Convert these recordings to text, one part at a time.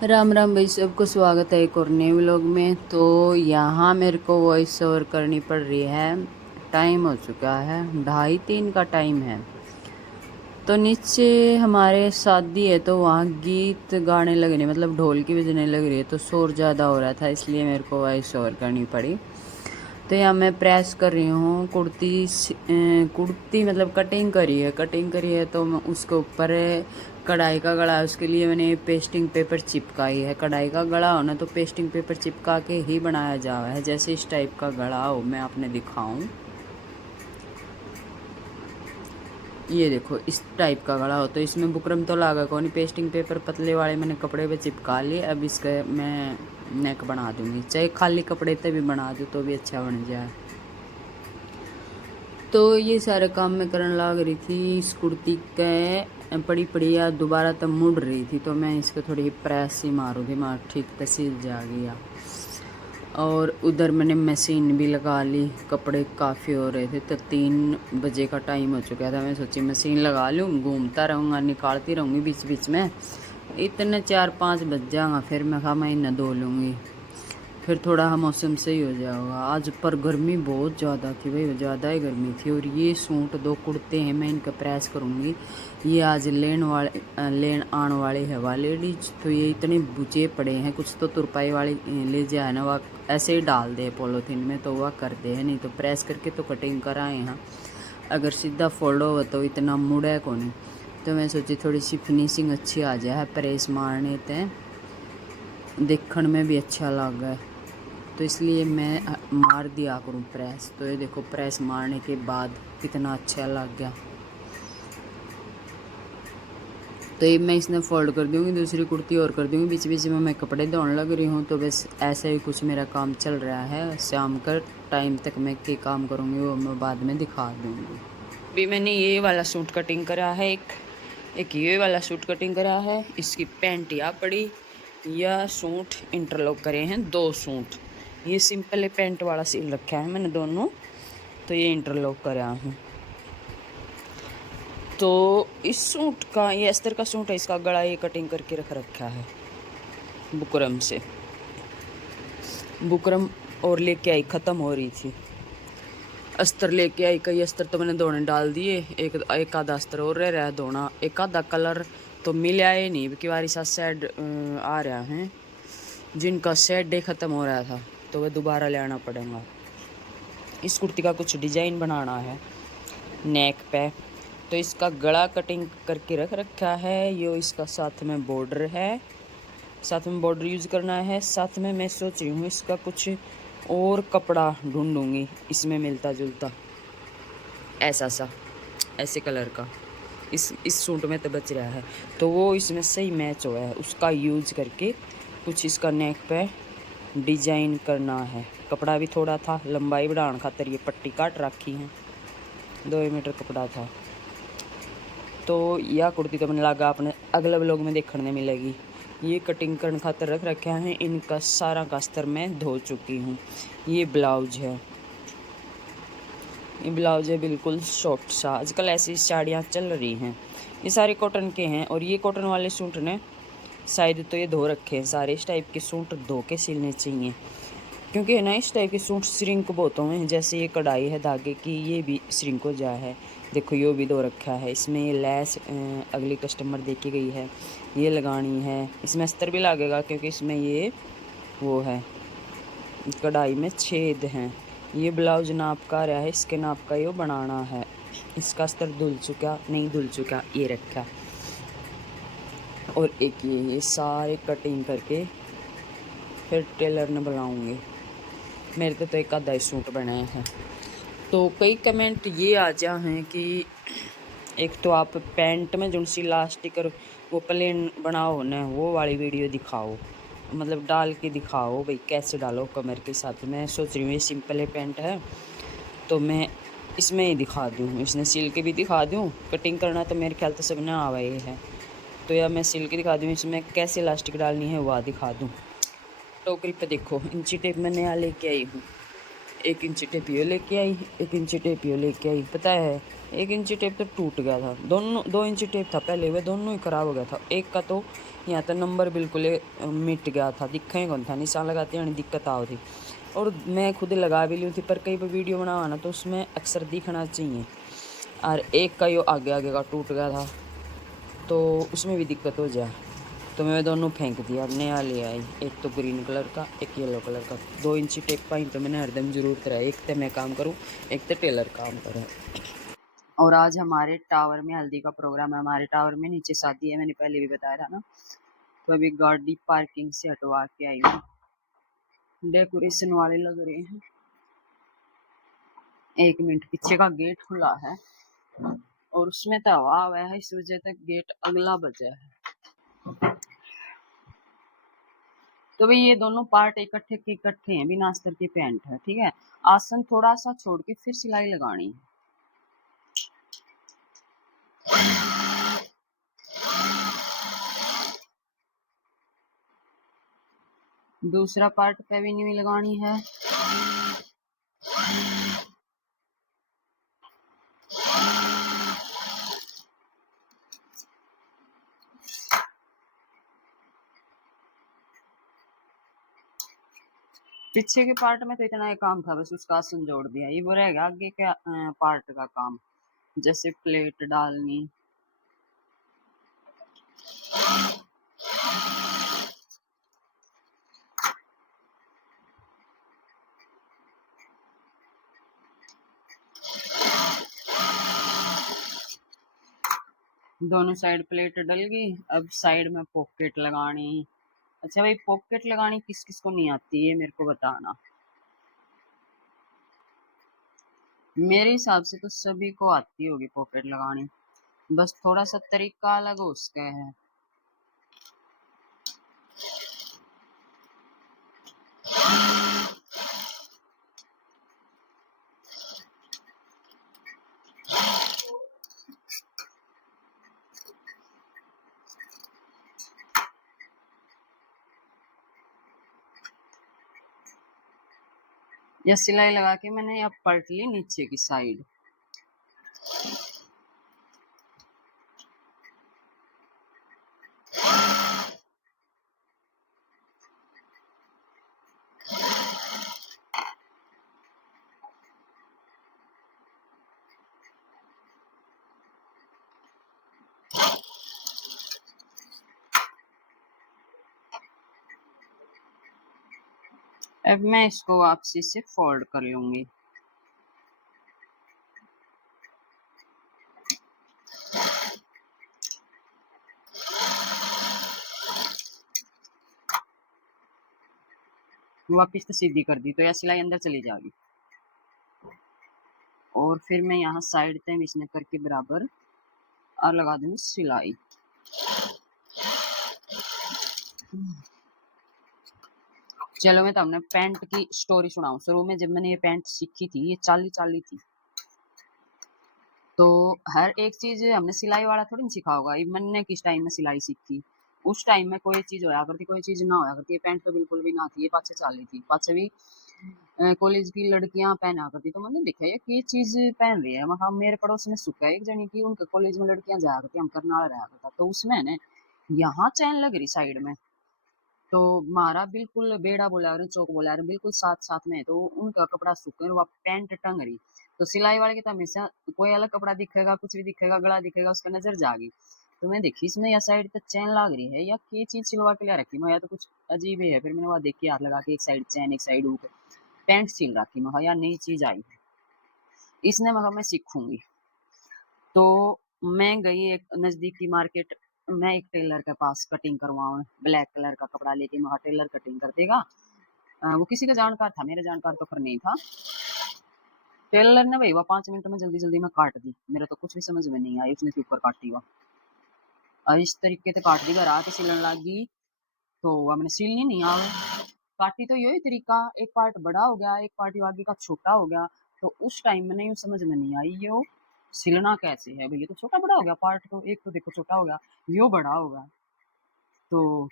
राम राम भाई, सबको स्वागत है एक और नए व्लॉग में। तो यहाँ मेरे को वॉइस ओवर करनी पड़ रही है। टाइम हो चुका है 2:30 का टाइम है। तो नीचे हमारे शादी है तो वहाँ गीत गाने लग रहे, मतलब ढोल की बजने लग रही है, तो शोर ज़्यादा हो रहा था, इसलिए मेरे को वॉइस ओवर करनी पड़ी। तो यहाँ मैं प्रेस कर रही हूँ कुर्ती, मतलब कटिंग करी है तो मैं उसके ऊपर कढ़ाई का गला, उसके लिए मैंने पेस्टिंग पेपर चिपकाई है। कढ़ाई का गला हो ना तो पेस्टिंग पेपर चिपका के ही बनाया जा रहा है। जैसे इस टाइप का गला हो, मैं आपने दिखाऊं, ये देखो इस टाइप का गला हो। तो इसमें बुकरम तो लगा कौन, पेस्टिंग पेपर पतले वाले मैंने कपड़े पे चिपका लिए। अब इसका मैं नेक बना दूंगी, चाहे खाली कपड़े पे भी बना दूँ तो भी अच्छा बन जाए। तो ये सारे काम मैं करने लग रही थी। इस कुर्ती के पड़ी पड़ी या दोबारा तब मुड़ रही थी, तो मैं इसको थोड़ी प्रेस ही मारूँगी, मार ठीक पे सिल जा गया। और उधर मैंने मशीन भी लगा ली, कपड़े काफ़ी हो रहे थे तो 3 बजे का टाइम हो चुका था। मैं सोची मशीन लगा लूँ, घूमता रहूँगा, निकालती रहूँगी बीच बीच में। इतने 4-5 बज जाएगा, फिर मैं कहा मैं इन्हें धो लूँगी, फिर थोड़ा मौसम सही हो जाएगा आज। पर गर्मी बहुत ज़्यादा थी भाई, ज़्यादा ही गर्मी थी। और ये सूट 2 कुर्ते हैं, मैं इनका प्रेस करूँगी। ये आज लेन आने वाले है वाले लेडीज, तो ये इतने बुचे पड़े हैं। कुछ तो तुरपाई वाली ले जाए ना, वह ऐसे ही डाल दे पॉलीथीन में तो वह कर दे है, नहीं तो प्रेस करके तो कटिंग कराए हैं। अगर सीधा फोल्ड हो तो इतना मुड़ा को नहीं। तो मैं सोची थोड़ी सी फिनिशिंग अच्छी आ जाए प्रेस मारने ते, देखने में भी अच्छा लगा, तो इसलिए मैं मार दिया करूँ प्रेस। तो ये देखो प्रेस मारने के बाद कितना अच्छा लग गया। तो ये मैं इसने फोल्ड कर दूँगी, दूसरी कुर्ती और कर दूँगी। बीच बीच में मैं कपड़े धोने लग रही हूँ। तो बस ऐसा ही कुछ मेरा काम चल रहा है। शाम का टाइम तक मैं क्या काम करूँगी वो मैं बाद में दिखा दूँगी। अभी मैंने ये वाला सूट कटिंग करा है, एक ये वाला सूट कटिंग करा है। इसकी पैंट या पड़ी, यह सूट इंटरलॉक करे हैं 2 सूट। ये सिंपल है, पैंट वाला सिल रखा है मैंने दोनों, तो ये इंटरलॉक करा हूँ। तो इस सूट का, ये अस्तर का सूट है, इसका गला ये कटिंग करके रख रखा है बुकरम से। बुकरम और लेके आई, ख़त्म हो रही थी। अस्तर लेके आई, कई अस्तर तो मैंने धोने डाल दिए, एक आधा अस्तर और रह रहा है धोना। एक आधा कलर तो मिला ही नहीं, कि बारी साथ शेड आ रहा है, जिनका शेड डे ख़त्म हो रहा था, तो वह दोबारा ले आना पड़ेगा। इस कुर्ती का कुछ डिजाइन बनाना है नेक पे, तो इसका गला कटिंग करके रख रखा है। यो इसका साथ में बॉर्डर है, साथ में बॉर्डर यूज़ करना है। साथ में मैं सोच रही हूँ इसका कुछ और कपड़ा ढूंढूंगी इसमें मिलता जुलता, ऐसा सा, ऐसे कलर का इस सूट में तो बच रहा है, तो वो इसमें सही मैच हुआ है, उसका यूज करके कुछ इसका नेक पे डिजाइन करना है। कपड़ा भी थोड़ा था, लंबाई बढ़ाने खातर ये पट्टी काट रखी है, 2 मीटर कपड़ा था। तो यह कुर्ती तो मैंने लगा अपने अगले ब्लॉग में देखने में मिलेगी। ये कटिंग करने खातर रख रखे हैं, इनका सारा का अस्तर मैं धो चुकी हूँ। ये ब्लाउज है, ये ब्लाउज है बिल्कुल सॉफ्ट सा। आजकल ऐसी साड़ियाँ चल रही हैं, ये सारे कॉटन के हैं। और ये कॉटन वाले सूट ने शायद तो ये धो रखे हैं सारे। इस टाइप के सूट धो के सिलने चाहिए, क्योंकि है ना इस टाइप के सूट श्रिंक बहुत हुए हैं। जैसे ये कढ़ाई है धागे की, ये भी श्रिंक हो जाए है। देखो ये भी धो रखा है। इसमें ये लैस अगली कस्टमर दे के गई है, ये लगानी है। इसमें अस्तर भी लगेगा, क्योंकि इसमें ये वो है, कढ़ाई में छेद हैं। ये ब्लाउज नाप का रहा है, इसके नाप का ये बनाना है। इसका अस्तर धुल चुका नहीं धुल चुका, ये रखा। और एक ये सारे कटिंग करके फिर टेलर ने बुलाऊंगे। मेरे तो एक आधा ही सूट बने हैं। तो कई कमेंट ये आ जा हैं कि एक तो आप पैंट में जो सी इलास्टिक और वो प्लेन बनाओ ना, वो वाली वीडियो दिखाओ, मतलब डाल के दिखाओ भाई कैसे डालो कमर के साथ। मैं सोच रही हूँ ये सिंपल है पैंट है, तो मैं इसमें ही दिखा दूँ, इसने सिल के भी दिखा दूँ। कटिंग करना तो मेरे ख्याल से सब ने आवा ही है, तो या मैं सिल के दिखा दूँ, इसमें कैसे इलास्टिक डालनी है वह दिखा दूँ। टोकरी पे देखो इंची टेप मैं नया लेके आई हूँ, 1 इंची टेप ये लेके आई, 1 इंची टेप ये लेके आई। पता है 1 इंची टेप तो टूट गया था, दोनों 2 इंची टेप था पहले, वह दोनों ही खराब हो गया था। एक का तो यहाँ तो नंबर बिल्कुल मिट गया था, दिखा ही कौन था, निशान लगाते हैं दिक्कत आ थी। और मैं खुद लगा भी ली थी, पर कई बार वीडियो बनावा ना तो उसमें अक्सर दिखना चाहिए। और एक का यो आगे आगे का टूट गया था तो उसमें भी दिक्कत हो जाए, तो मैं दोनों फेंक दिया, नया ले आई। एक तो ग्रीन कलर का, एक येलो कलर का। 2 इंची टेप पाई तो मैंने हरदम ज़रूरत रहा, एक तो मैं काम करूँ, एक तो टेलर काम करे। और आज हमारे टावर में हल्दी का प्रोग्राम है, हमारे टावर में नीचे शादी है, मैंने पहले भी बताया था ना। तो अभी गाड़ी पार्किंग से हटवा के आई हूँ, डेकोरेशन वाले लग रहे हैं। 1 मिनट, पीछे का गेट खुला है और उसमें तो हवा हुआ है, इस वजह तक गेट अगला बजा है। तो भाई ये दोनों पार्ट इकट्ठे के इकट्ठे हैं, बिना अस्तर के पैंट है, ठीक है। आसन थोड़ा सा छोड़ के फिर सिलाई लगानी है। दूसरा पार्ट पे भी नहीं लगानी है। पीछे के पार्ट में तो इतना ही काम था, बस उसका आसन जोड़ दिया। ये वो रहेगा आगे के पार्ट का काम, जैसे प्लेट डालनी। दोनों साइड प्लेट डल गई, अब साइड में पॉकेट लगानी। अच्छा भाई, पॉकेट लगानी किस किस को नहीं आती है मेरे को बताना। मेरे हिसाब से तो सभी को आती होगी पॉकेट लगानी, बस थोड़ा सा तरीका अलग हो उसका है। यह सिलाई लगा के मैंने अब पलट ली नीचे की साइड। अब मैं इसको वापसी से फोल्ड कर लूंगी। वापस तो सीधी कर दी तो यह सिलाई अंदर चली जाएगी। और फिर मैं यहाँ साइड तक इसने करके बराबर और लगा दूंगी सिलाई। चलो मैं तुमने पैंट की स्टोरी सुनाऊं। शुरू में जब मैंने ये पैंट सीखी थी, ये चाली चाली थी, तो हर एक चीज हमने सिलाई वाला थोड़ी नहीं सीखा होगा। ये मैंने किस टाइम में सिलाई सीखी, उस टाइम में कोई चीज होया करती, कोई चीज ना होया करती। ये पैंट तो बिल्कुल भी ना थी, ये पाछे चाली थी, पाछे भी कॉलेज की लड़कियां पहना करती। तो मैंने देखा ये चीज पहन रही है, वहां मेरे पड़ोस में सुखा है एक जनी की, उनके कॉलेज में लड़कियां जाया करती, हम करनाल रहा करता, तो उसमें ने यहाँ चैन लग रही साइड में, तो मारा बिल्कुल बेड़ा बोला रहे, चौक बोला रहे, बिल्कुल साथ साथ में, तो उनका कपड़ा सूख वह पैंट टंग रही। तो सिलाई वाले की तो हमेशा कोई अलग कपड़ा दिखेगा, कुछ भी दिखेगा, गला दिखेगा, उसका नजर जागी। तो मैं देखी इसमें या साइड तक चैन लाग रही है, या ये चीज सिलवा के लिया रखी मैं, या तो कुछ अजीब ही है। फिर मैंने वहां देखी, हाथ लगा के एक साइड चैन एक साइड ऊपर पैंट सिल रखी, मैं यार नई चीज आई है, इसने मैं सीखूंगी। तो मैं गई एक नजदीकी मार्केट, मैं एक टेलर के पास कटिंग करवाऊं, ब्लैक कलर का कपड़ा लेके वहां टेलर कटिंग कर देगा। वो किसी का जानकार था, मेरे जानकार तो फिर नहीं था। टेलर ने भाई वह 5 मिनट में जल्दी जल्दी में काट दी, मेरा तो कुछ भी समझ में नहीं आई, उसने के ऊपर काटी हुआ और इस तरीके से काट दी, घर आके सिलन लगी। तो वह मैंने सिलनी नहीं आवे, काटी तो यही तरीका, एक पार्ट बड़ा हो गया, एक पार्ट आगे का छोटा हो गया। तो उस टाइम में नहीं समझ में नहीं आई यो सिलना कैसे है भैया, तो छोटा बड़ा हो गया पार्ट, तो एक तो देखो छोटा हो गया, यो बड़ा होगा। तो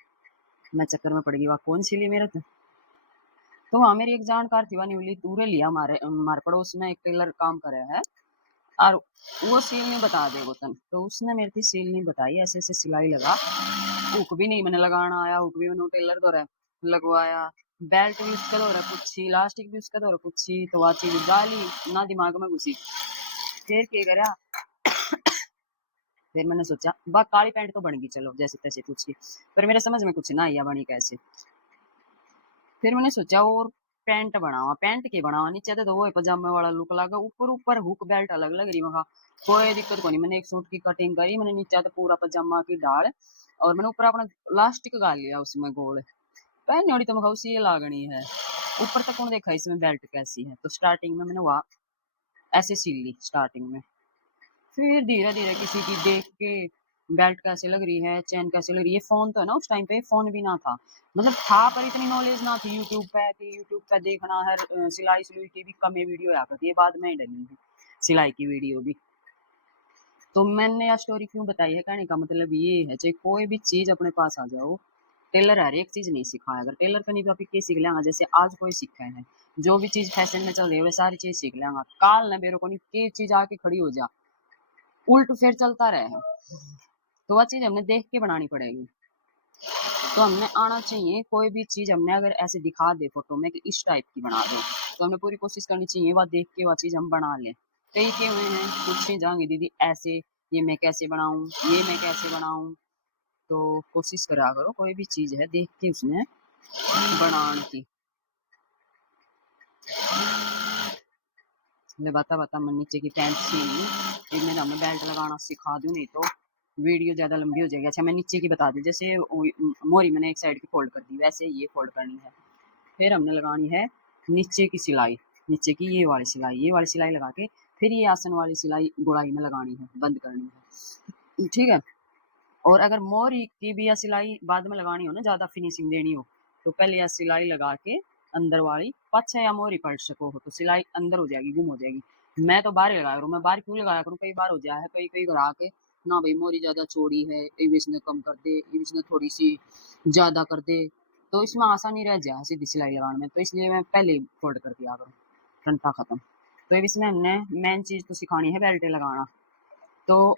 मैं चक्कर में पड़ गई, वह कौन सिली मेरे तो तो वहाँ मेरी एक जानकार थी, वहाँ न्यूली दूरे लिया हमारे हमारे पड़ोस में एक टेलर काम कर रहा है, और वो सील नहीं बता दे तन, तो उसने मेरे की सील नहीं बताई, ऐसे ऐसे सिलाई लगा, हुक भी नहीं मैंने लगाना आया, हुक भी मैंने टेलर तो लगवाया, बेल्ट भी उसका तो कुछ, इलास्टिक भी उसका तो कुछ, तो वह चीज डाली ना दिमाग में घुसी। फिर क्या करा, फिर मैंने सोचा बा काली पैंट तो बन गई, चलो जैसे तैसे कुछ की, पर मेरे समझ में कुछ ना आया बनी कैसे। फिर मैंने सोचा और पैंट बनावा, पैंट के बनावा, नीचे तो वो पजामे वाला लुक लगा, ऊपर ऊपर हुक बेल्ट अलग लग रही, वहां कोई दिक्कत को नहीं। मैंने एक सूट की कटिंग करी, मैंने नीचे तो पूरा पजामा की डाल, और मैंने ऊपर अपना लास्टिक गाल लिया उसमें गोल, पहनने वाली तो मैं उसी ये लागनी है, ऊपर तक कौन देखा इसमें बेल्ट कैसी है। तो स्टार्टिंग में मैंने वहाँ ऐसे सील ली स्टार्टिंग में, फिर धीरे धीरे किसी की देख के बेल्ट कैसे लग रही है, चेन कैसे लग रही है। फोन तो है ना, उस टाइम पे फोन भी ना था, मतलब था पर इतनी नॉलेज ना थी यूट्यूब पे कि यूट्यूब पे देखना है। सिलाई सिलाई की भी कम वीडियो आ करती है, बाद में डली है सिलाई की वीडियो भी। तो मैंने यह स्टोरी क्यों बताई है, कहने का मतलब ये है, चाहे कोई भी चीज अपने पास आ जाओ, टेलर हर एक चीज नहीं सिखाया, अगर टेलर का नहीं भी आप के सीख लेंगे, जैसे आज कोई सीखा है, जो भी चीज फैशन में चल रही है वो सारी चीज सीख लेंगे, काल न बेरो को नहीं की चीज आके खड़ी हो जा, उल्ट फिर चलता रहे, तो वह चीज हमने देख के बनानी पड़ेगी। तो हमने आना चाहिए, कोई भी चीज हमने अगर ऐसे दिखा दे फोटो में कि इस टाइप की बना दो, तो हमने पूरी कोशिश करनी चाहिए वह देख के वह चीज हम बना लें। कई के हुए हैं कुछ नहीं जाएंगे दीदी ऐसे, ये मैं कैसे बनाऊं, ये मैं कैसे बनाऊं, तो कोशिश करा करो कोई भी चीज है देख के उसने बनाने की। बता बता मैं नीचे की पैंट सीनी, फिर मैंने हमें बेल्ट लगाना सिखा दूं, नहीं तो वीडियो ज़्यादा लंबी हो जाएगी। अच्छा मैं नीचे की बता दूं, जैसे मोरी मैंने एक साइड की फोल्ड कर दी, वैसे ये फोल्ड करनी है। फिर हमने लगानी है नीचे की सिलाई, नीचे की ये वाली सिलाई लगा के फिर ये आसन वाली सिलाई गुड़ाई में लगानी है, बंद करनी है, ठीक है। और अगर मोरी की भी यह सिलाई बाद में लगानी हो ना, ज़्यादा फिनिशिंग देनी हो, तो पहले यह सिलाई लगा के अंदर वाली पाछा या मोरी पलट सको हो, तो सिलाई अंदर हो जाएगी, गुम हो जाएगी। मैं तो बाहर लगाया करूँ, मैं बाहर क्यों लगाया करूँ, कई बार हो जाए है, कई कई करा के ना भाई मोरी ज़्यादा चौड़ी है, इसने कम कर दे, इसने थोड़ी सी ज़्यादा कर दे, तो इसमें आसानी रह जाए सीधी सिलाई लगाने में, तो इसलिए मैं पहले ही फोल्ड कर दिया करूँ, टंटा खत्म। तो इसमें हमने मेन चीज़ तो सिखानी है बेल्ट लगाना। तो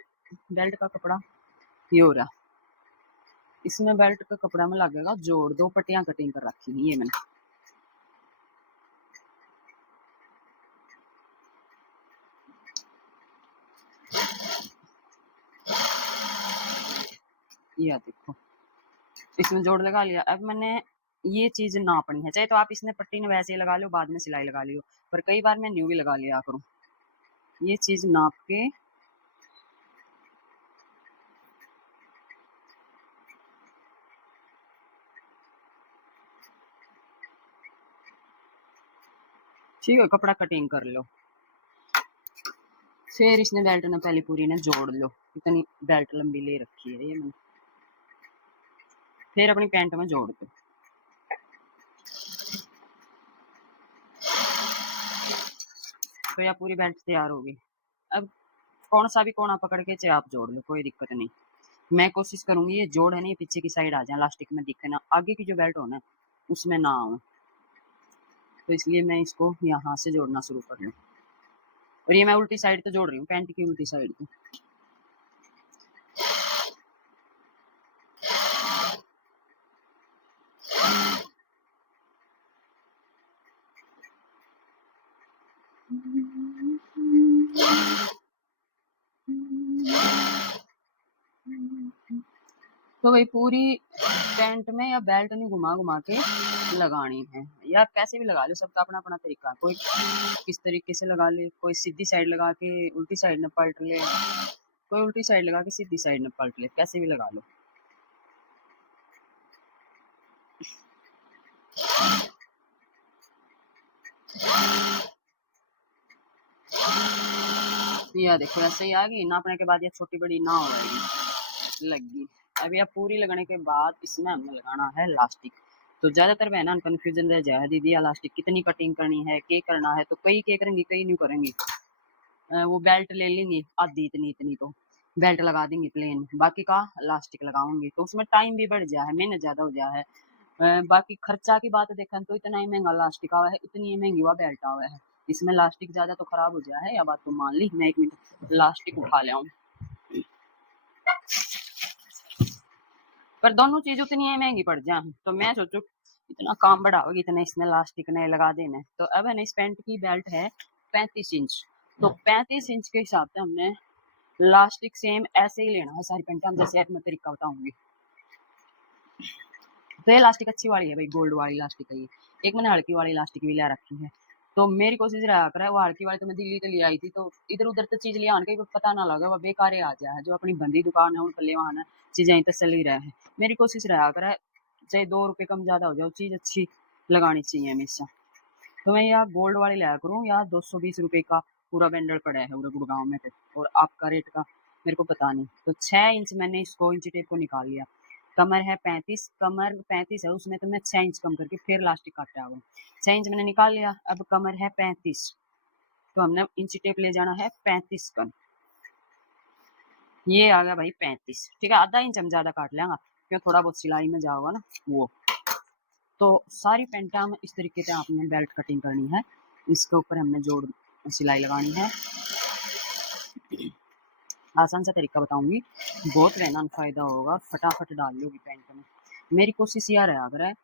बेल्ट का कपड़ा ये हो रहा, इसमें बेल्ट का कपड़ा में लगेगा जोड़, दो पट्टियां कटिंग कर रखी है ये मैंने, ये देखो इसमें जोड़ लगा लिया। अब मैंने ये चीज नापनी है, चाहे तो आप इसने पट्टी ने वैसे ही लगा लो, बाद में सिलाई लगा लियो, पर कई बार मैं न्यू भी लगा लिया करूँ। ये चीज नाप के ठीक है, कपड़ा कटिंग कर लो। फिर इसने बेल्ट ने पहली पूरी ने जोड़ लो, इतनी बेल्ट लंबी ले रखी है ये मैंने, फिर अपनी पैंट में जोड़ दो। तो यह पूरी बेल्ट तैयार होगी। अब कौन सा भी कोना पकड़ के चाहे आप जोड़ लो, कोई दिक्कत नहीं। मैं कोशिश करूंगी ये जोड़ है नहीं पीछे की साइड आ जाए, लास्टिक में दिखे ना, आगे की जो बेल्ट हो ना उसमें ना आऊं, तो इसलिए मैं इसको यहाँ से जोड़ना शुरू कर लूँ। और ये मैं उल्टी साइड तो जोड़ रही हूँ, पैंट की उल्टी साइड तो। तो भाई पूरी पैंट में या बेल्ट नहीं घुमा घुमा के लगानी है, या कैसे भी लगा लो, सबका अपना अपना तरीका, कोई किस तरीके से लगा ले, कोई सीधी साइड लगा के उल्टी साइड में पलट ले, कोई उल्टी साइड लगा के सीधी साइड में पलट ले, कैसे भी लगा लो। या देखो ऐसे ही आ गई, नापने के बाद ये छोटी बड़ी ना हो जाएगी, लग गई। अब यह पूरी लगने के बाद इसमें हमें लगाना है लास्टिक। तो ज्यादातर बहना कंफ्यूजन रह जाए, दीदी लास्टिक कितनी कटिंग करनी है, के करना है, तो कई के करेंगी कई नहीं करेंगी। वो बेल्ट ले लेंगी आधी इतनी इतनी, तो बेल्ट लगा देंगी प्लेन, बाकी का लास्टिक लगाऊंगी, तो उसमें टाइम भी बढ़ जाए है, मेहनत ज्यादा हो जाए है, बाकी खर्चा की बात देखें तो इतना ही महंगा लास्टिक आवा है, उतनी ही महंगी हुआ बेल्ट आवा है। इसमें लास्टिक ज्यादा तो खराब हो गया है, या बात तो मान ली। मैं 1 मिनट लास्टिक उठा ले आऊं, पर दोनों चीज उतनी ही महंगी पड़ जाए। तो मैं सोचू इतना काम बढ़ाओगी, इतने इसमें लास्टिक नए लगा देने। तो अब है ना, इस पैंट की बेल्ट है 35 इंच, तो 35 इंच के हिसाब से हमने लास्टिक सेम ऐसे ही लेना है सारी पेंट। हम जैसे मैं तरीका बताऊंगी। तो ये लास्टिक अच्छी वाली है भाई, गोल्ड वाली लास्टिक है ये। एक मैंने हल्की वाली लास्टिक भी ले रखी है। तो मेरी कोशिश रहा करे वो हल्की वाली तो मैं दिल्ली से ले आई थी, तो इधर उधर तो चीज ले आने का पता ना लगा, वो बेकार आ जाए। जो अपनी बंदी दुकान है उन पर ले आना चीजें तो चल ही रहा है। मेरी कोशिश रहा करे चाहे 2 रुपये कम ज्यादा हो जाए, चीज अच्छी लगानी चाहिए हमेशा। तो मैं यहाँ गोल्ड वाली लाया करूँ। यहाँ 220 रुपये का पूरा बैंडल पड़ा है पूरे गुड़गांव में तो, और आपका रेट का मेरे को पता नहीं। तो 6 इंच मैंने इसको इंची टेप को निकाल लिया। कमर है 35, कमर 35 है, उसमें तो मैं 6 इंच कम करके फिर लास्टिक काटा हुआ। 6 इंच मैंने निकाल लिया। अब कमर है 35, तो हमने इंची टेप ले जाना है 35 का। ये आ गया भाई 35, ठीक है। आधा इंच हम ज्यादा काट लेंगे क्यों, थोड़ा बहुत सिलाई में जाओगा ना वो। तो सारी पेंटा में इस तरीके से आपने बेल्ट कटिंग करनी है। इसके ऊपर हमने जोड़ सिलाई लगानी है। आसान सा तरीका बताऊंगी, बहुत रहना फायदा होगा, फटाफट डाल लोगी पेंट में। मेरी कोशिश यह रहा अगर है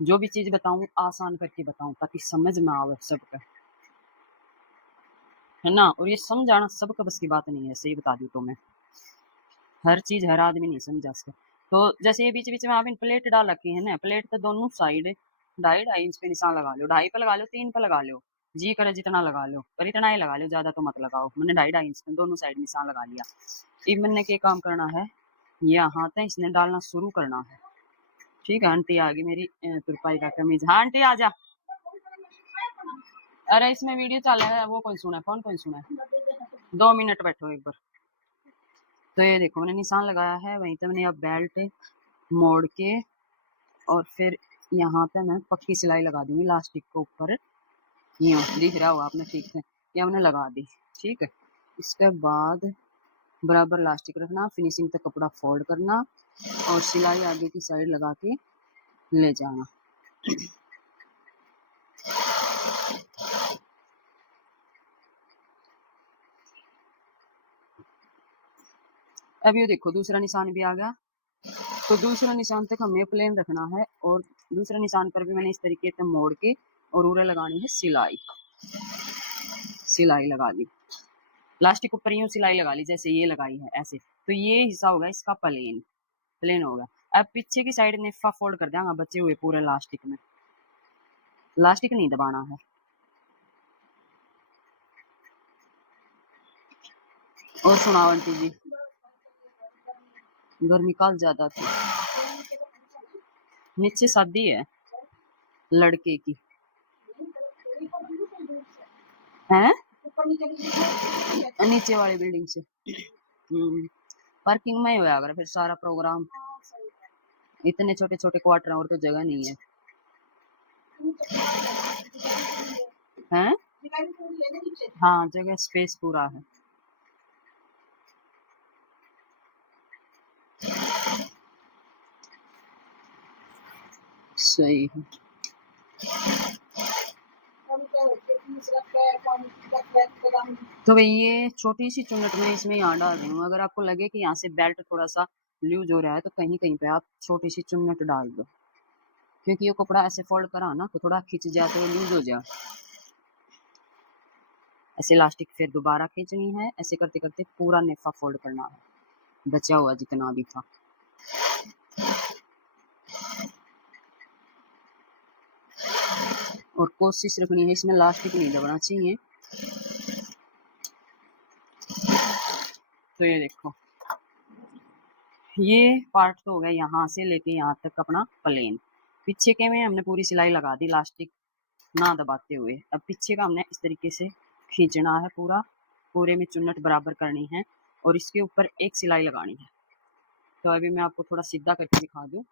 जो भी चीज बताऊं आसान करके बताऊं ताकि समझ में आवे सबका, है ना। और ये समझाना सबका बस की बात नहीं है, सही बता दूं तो मैं हर चीज हर आदमी नहीं समझा सकता। तो जैसे ये बीच बीच में आपने प्लेट डाल रखी है ना, प्लेट तो दोनों साइड 2.5-2.5 इंच पे निशान लगा लो। 2.5 पे लगा लो, 3 पे लगा लो, जी करे जितना लगा लो, पर इतना ही लगा लो, ज्यादा तो मत लगाओ। मैंने 2.5-2.5 इंच पे दोनों साइड निशान लगा लिया। अब मैंने क्या काम करना है, यहाँ तक इसने डालना शुरू करना है, ठीक है। आंटी आ गई मेरी तुरपाई का कमीज। हाँ आंटी आ जा। अरे इसमें वीडियो चल रहा है, वो कौन सुना है, फोन कौन सुना है। 2 मिनट बैठो एक बार। तो ये देखो मैंने निशान लगाया है, वहीं तक मैंने अब बेल्ट मोड़ के और फिर यहाँ पे मैं पक्की सिलाई लगा दूंगी लास्टिक के ऊपर। यूँ दिख रहा होगा आपने ठीक से, ये हमने लगा दी, ठीक है। इसके बाद बराबर लास्टिक रखना, फिनिशिंग तक कपड़ा फोल्ड करना और सिलाई आगे की साइड लगा के ले जाना। अब ये देखो दूसरा निशान भी आ गया। तो दूसरा निशान तक हमें प्लेन रखना है, और दूसरे निशान पर भी मैंने इस तरीके से मोड़ के और उरे लगानी है सिलाई। सिलाई लगा ली, लास्टिक ऊपर यूं सिलाई लगा ली जैसे ये लगाई है ऐसे। तो ये हिस्सा होगा इसका प्लेन, प्लेन होगा। अब पीछे की साइड नेफा फोल्ड कर देंगे बचे हुए पूरे लास्टिक में। लास्टिक नहीं दबाना है। और सुनाओ आंटी जी, गर्मी कल ज्यादा थी। नीचे शादी है लड़के की, है नीचे वाली बिल्डिंग से। पार्किंग में ही होया अगर फिर सारा प्रोग्राम। इतने छोटे छोटे क्वार्टर और तो जगह नहीं है, हैं? हाँ जगह स्पेस पूरा है। सही है। तो भाई ये छोटी सी चुन्नट में इसमें यहाँ डाल रही हूँ। अगर आपको लगे कि यहाँ से बेल्ट थोड़ा सा लूज हो रहा है तो कहीं कहीं पे आप छोटी सी चुन्नट डाल दो, क्योंकि ये कपड़ा ऐसे फोल्ड करा ना तो थोड़ा खिंच जाए तो लूज हो जाए। ऐसे इलास्टिक फिर दोबारा खींचनी है, ऐसे करते करते पूरा नेफा फोल्ड करना है बचा हुआ जितना भी था। और कोशिश रखनी है इसमें लास्टिक नहीं दबना चाहिए। तो ये देखो ये पार्ट तो हो गया यहाँ से लेके यहाँ तक अपना प्लेन। पीछे के में हमने पूरी सिलाई लगा दी लास्टिक ना दबाते हुए। अब पीछे का हमने इस तरीके से खींचना है, पूरा पूरे में चुन्नट बराबर करनी है और इसके ऊपर एक सिलाई लगानी है। तो अभी मैं आपको थोड़ा सीधा करके दिखा दूँ।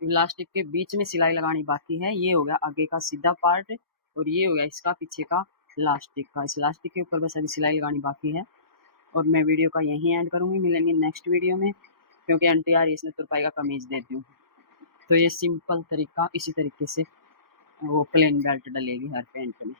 लास्टिक के बीच में सिलाई लगानी बाकी है। ये हो गया आगे का सीधा पार्ट और ये हो गया इसका पीछे का लास्टिक का। इस लास्टिक के ऊपर बस अभी सिलाई लगानी बाकी है और मैं वीडियो का यहीं एंड करूँगी। मिलेंगे नेक्स्ट वीडियो में, क्योंकि आंटी आ रही है इसने तुरपाई का कमीज दे दूँ। तो ये सिंपल तरीका, इसी तरीके से वो प्लेन बेल्ट डलेगी हर पैंट में।